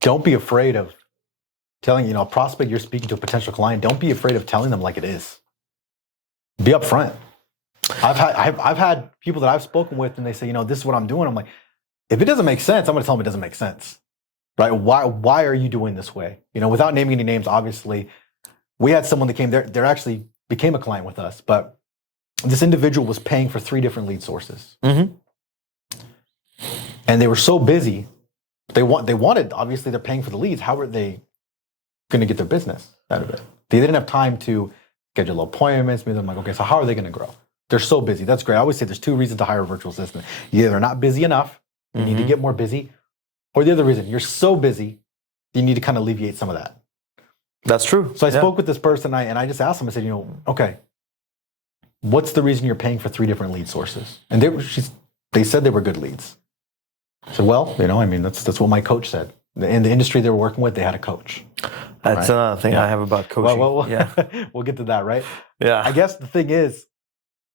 don't be afraid of telling, a prospect you're speaking to, a potential client, don't be afraid of telling them like it is. Be upfront. I've had people that I've spoken with and they say, this is what I'm doing. I'm like, if it doesn't make sense, I'm going to tell them it doesn't make sense. Right? Why are you doing this way? Without naming any names, obviously, we had someone that came there, they actually became a client with us, but this individual was paying for 3 different lead sources. Mm-hmm. And they were so busy, they wanted, obviously they're paying for the leads. How were they going to get their business out of it? They didn't have time to schedule appointments. I'm like, okay, so how are they going to grow? They're so busy. That's great. I always say there's 2 reasons to hire a virtual assistant. Either they're not busy enough, you need to get more busy, or the other reason, you're so busy, you need to kind of alleviate some of that. That's true. So I spoke with this person and I just asked them, I said, okay, what's the reason you're paying for 3 different lead sources? And they said they were good leads. I said, well, that's what my coach said. In the industry they were working with, they had a coach. That's another thing I have about coaching. We'll get to that, right? Yeah. I guess the thing is,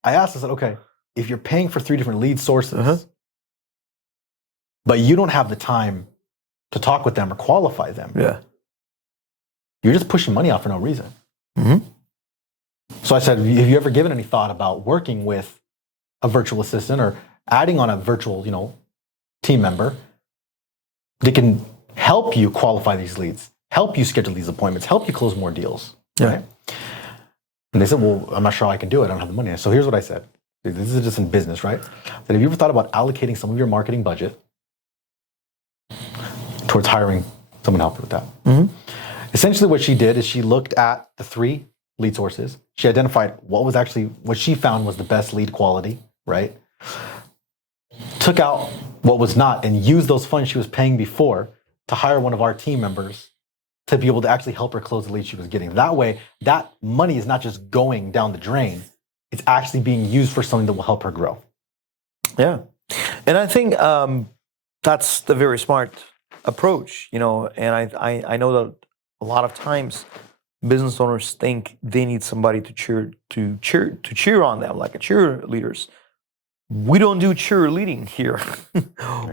I asked, I said, okay, if you're paying for 3 different lead sources, but you don't have the time to talk with them or qualify them, you're just pushing money out for no reason. Mm-hmm. So I said, have you ever given any thought about working with a virtual assistant or adding on a virtual, team member that can help you qualify these leads, help you schedule these appointments, help you close more deals, right? And they said, well, I'm not sure I can do it. I don't have the money. So here's what I said. This is just in business, right? That have you ever thought about allocating some of your marketing budget towards hiring someone to help you with that? Mm-hmm. Essentially what she did is she looked at the 3 lead sources. She identified what she found was the best lead quality, right? Took out what was not and used those funds she was paying before to hire one of our team members to be able to actually help her close the lead she was getting. That way, that money is not just going down the drain. It's actually being used for something that will help her grow. Yeah. And I think that's the very smart approach, and I know that a lot of times business owners think they need somebody to cheer on them, like a cheerleaders. We don't do cheerleading here.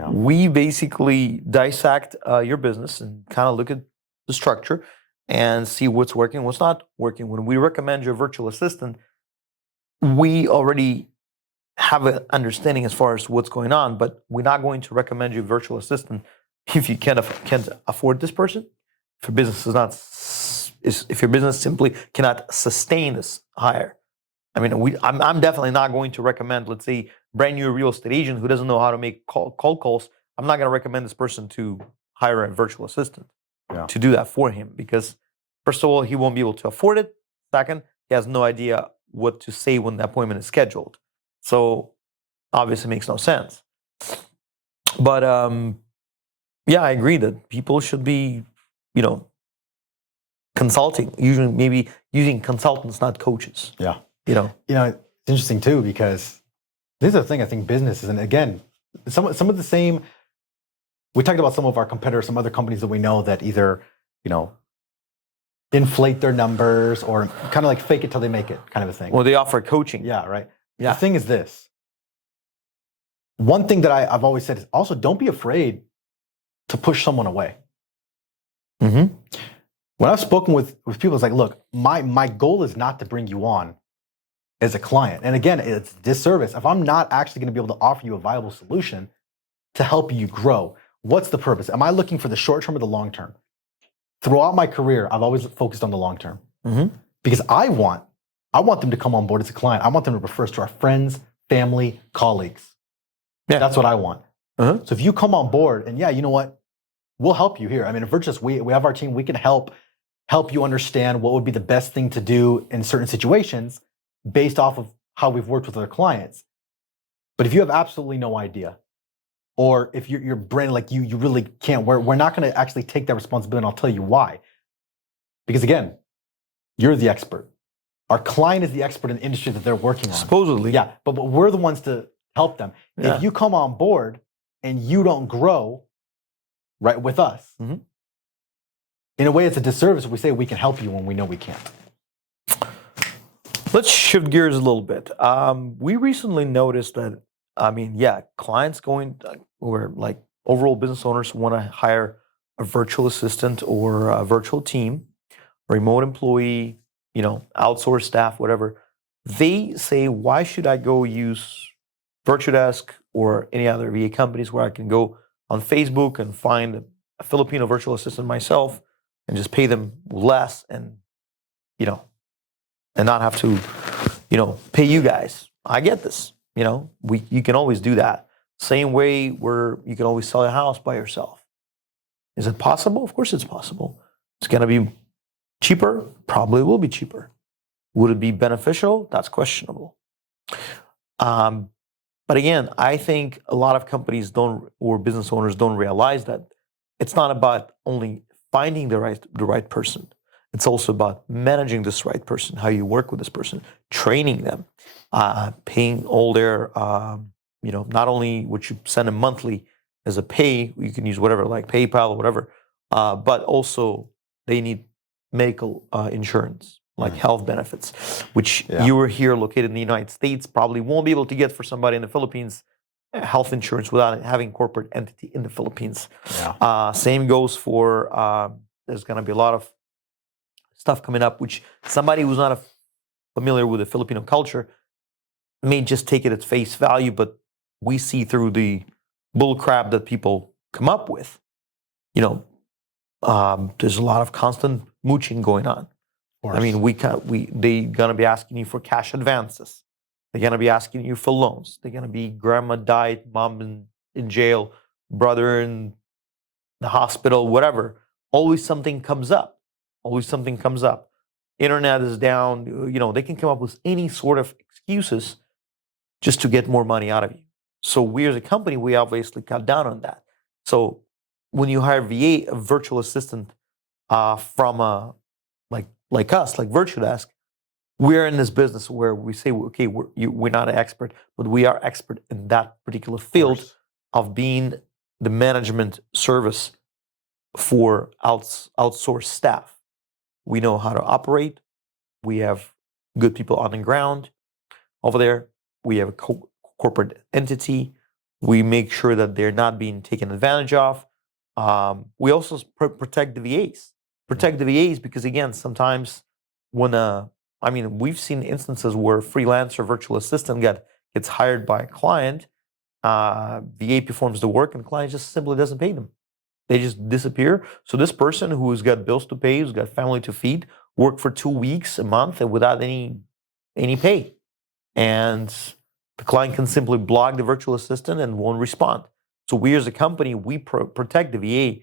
We basically dissect your business and kind of look at the structure and see what's working, what's not working. When we recommend your virtual assistant, we already have an understanding as far as what's going on, but we're not going to recommend you a virtual assistant if you can't afford this person. If your business if your business simply cannot sustain this hire. I'm definitely not going to recommend, let's say, brand new real estate agent who doesn't know how to make cold calls. I'm not going to recommend this person to hire a virtual assistant to do that for him because, first of all, he won't be able to afford it. Second, he has no idea what to say when the appointment is scheduled. So, obviously, it makes no sense. But, I agree that people should be, consulting, maybe using consultants, not coaches. Yeah. It's interesting too, because this is the thing I think businesses, and again, some of the same, we talked about some of our competitors, some other companies that we know that either, inflate their numbers or kind of like fake it till they make it kind of a thing. Well, they offer coaching. Yeah, right. Yeah. The thing is this. One thing that I've always said is also don't be afraid to push someone away. Mm-hmm. When I've spoken with people, it's like, look, my goal is not to bring you on as a client. And again, it's disservice. If I'm not actually going to be able to offer you a viable solution to help you grow, what's the purpose? Am I looking for the short term or the long term? Throughout my career, I've always focused on the long term because I want them to come on board as a client. I want them to refer us to our friends, family, colleagues. Yeah. That's what I want. So if you come on board and you know what? We'll help you here. At Virtudesk, we have our team. We can help you understand what would be the best thing to do in certain situations based off of how we've worked with other clients. But if you have absolutely no idea, or if your brain, like you really can't, we're not going to actually take that responsibility, and I'll tell you why. Because again, you're the expert. Our client is the expert in the industry that they're working on. Supposedly. Yeah, but we're the ones to help them. Yeah. If you come on board and you don't grow right with us, in a way it's a disservice if we say we can help you when we know we can't. Let's shift gears a little bit. We recently noticed that, clients or like overall business owners want to hire a virtual assistant or a virtual team, remote employee, outsourced staff, whatever, they say, why should I go use Virtudesk or any other VA companies where I can go on Facebook and find a Filipino virtual assistant myself and just pay them less and, and not have to, pay you guys. I get this. You can always do that. Same way where you can always sell a house by yourself. Is it possible? Of course it's possible. It's going to be cheaper? Probably will be cheaper. Would it be beneficial? That's questionable. But again, I think a lot of companies or business owners don't realize that it's not about only finding the right person. It's also about managing this right person, how you work with this person, training them, paying all their, not only what you send them monthly as a pay, you can use whatever, like PayPal or whatever, but also they need medical insurance, like health benefits, which you are here located in the United States, probably won't be able to get for somebody in the Philippines, health insurance without having corporate entity in the Philippines. Yeah. Same goes for, there's going to be a lot of stuff coming up, which somebody who's not familiar with the Filipino culture may just take it at face value, but we see through the bull crap that people come up with. There's a lot of constant mooching going on. I mean, they gonna be asking you for cash advances. They're gonna be asking you for loans. They're gonna be grandma died, mom in jail, brother in the hospital, whatever. Always something comes up. Internet is down. They can come up with any sort of excuses just to get more money out of you. So we as a company, we obviously cut down on that. So when you hire a virtual assistant from like us, like Virtudesk, we're in this business where we say, okay, we're not an expert, but we are expert in that particular field of being the management service for outsourced staff. We know how to operate. We have good people on the ground over there. We have a corporate entity. We make sure that they're not being taken advantage of. We also protect the VAs. Because, again, sometimes we've seen instances where a freelancer virtual assistant gets hired by a client, VA performs the work, and the client just simply doesn't pay them. They just disappear. So this person who's got bills to pay, who's got family to feed, worked for 2 weeks, a month, and without any pay. And the client can simply block the virtual assistant and won't respond. So we as a company, we protect the VA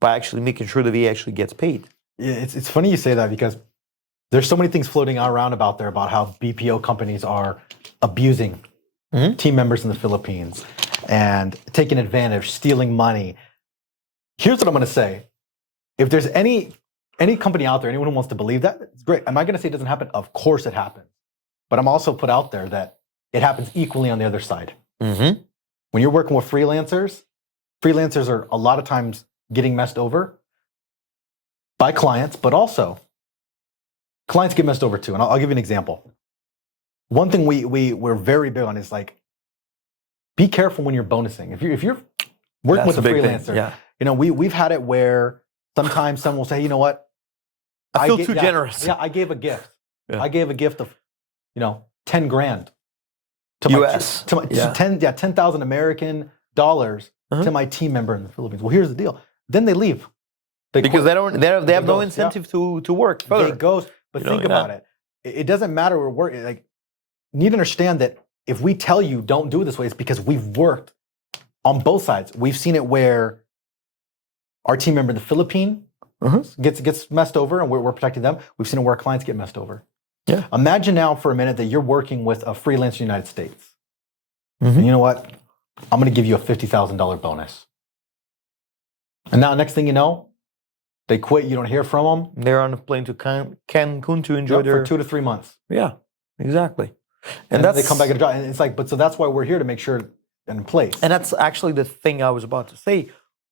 by actually making sure the VA actually gets paid. Yeah, it's funny you say that because there's so many things floating around about there about how BPO companies are abusing team members in the Philippines and taking advantage, stealing money. Here's what I'm going to say. If there's any company out there, anyone who wants to believe that, it's great. Am I going to say it doesn't happen? Of course it happens. But I'm also put out there that it happens equally on the other side. Mm-hmm. When you're working with freelancers are a lot of times getting messed over by clients, but also clients get messed over too. And I'll give you an example. One thing we're very big on is be careful when you're bonusing. If you're working with a freelancer, we've had it where sometimes someone will say, you know what? I feel too generous. Yeah, I gave a gift. Yeah. I gave a gift of, $10,000 to US. My 10,000 American dollars to my team member in the Philippines. Well, here's the deal. Then they leave. Because they have no incentive to work further. It goes, but think about it. It doesn't matter where we're you need to understand that if we tell you don't do it this way, it's because we've worked on both sides. We've seen it where our team member in the Philippines gets messed over and we're protecting them. We've seen it where clients get messed over. Yeah. Imagine now for a minute that you're working with a freelancer in the United States. Mm-hmm. And you know what? I'm going to give you a $50,000 bonus. And now next thing you know, they quit. You don't hear from them. They're on a plane to Cancun to enjoy for 2 to 3 months. Yeah, exactly. And then they come back and job. And it's so that's why we're here to make sure in place. And that's actually the thing I was about to say.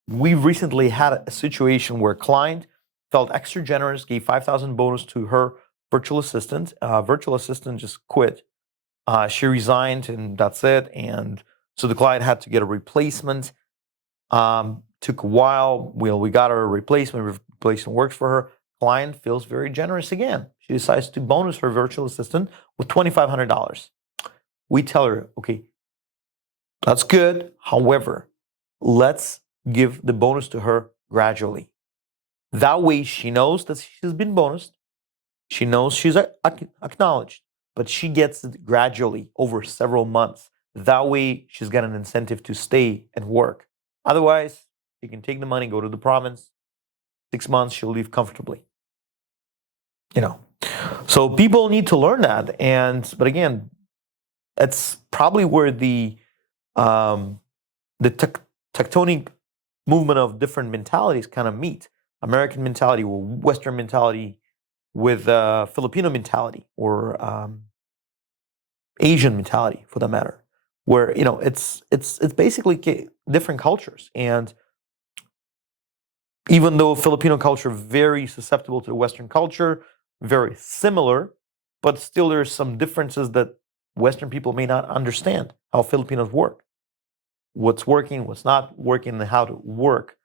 We recently had a situation where a client felt extra generous, gave $5,000 bonus to her virtual assistant. Virtual assistant just quit. She resigned, and that's it. And so the client had to get a replacement. took a while. We got her a replacement. Replacement works for her. Client feels very generous again. She decides to bonus her virtual assistant with $2,500. We tell her, okay, that's good. However, let's give the bonus to her gradually. That way she knows that she's been bonused. She knows she's acknowledged, but she gets it gradually over several months. That way she's got an incentive to stay and work. Otherwise, she can take the money, go to the province. 6 months, she'll leave comfortably. So people need to learn that. But again, that's probably where the tectonic movement of different mentalities kind of meet. American mentality or Western mentality with Filipino mentality or Asian mentality, for that matter, where it's basically different cultures. And even though Filipino culture very susceptible to Western culture, very similar, but still there's some differences that Western people may not understand how Filipinos work, what's working, what's not working, and how to work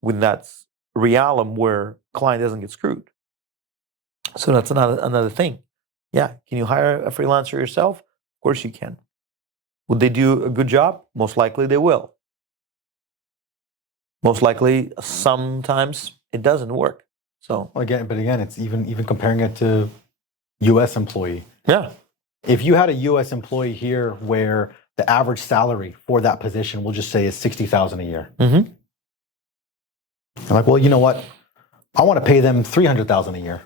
with that realm where client doesn't get screwed. So that's another thing. Yeah, can you hire a freelancer yourself? Of course you can. Would they do a good job? Most likely they will. Most likely, sometimes it doesn't work. So again, it's even comparing it to U.S. employee. Yeah. If you had a U.S. employee here where the average salary for that position, we'll just say is $60,000 a year. Mm-hmm. I'm like, well, you know what? I want to pay them $300,000 a year.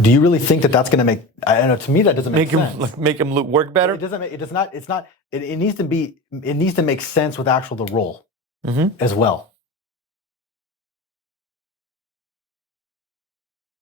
Do you really think that that's going to make? I don't know. To me, that doesn't make sense. Make him work better. It does not. It needs to be. It needs to make sense with the role as well.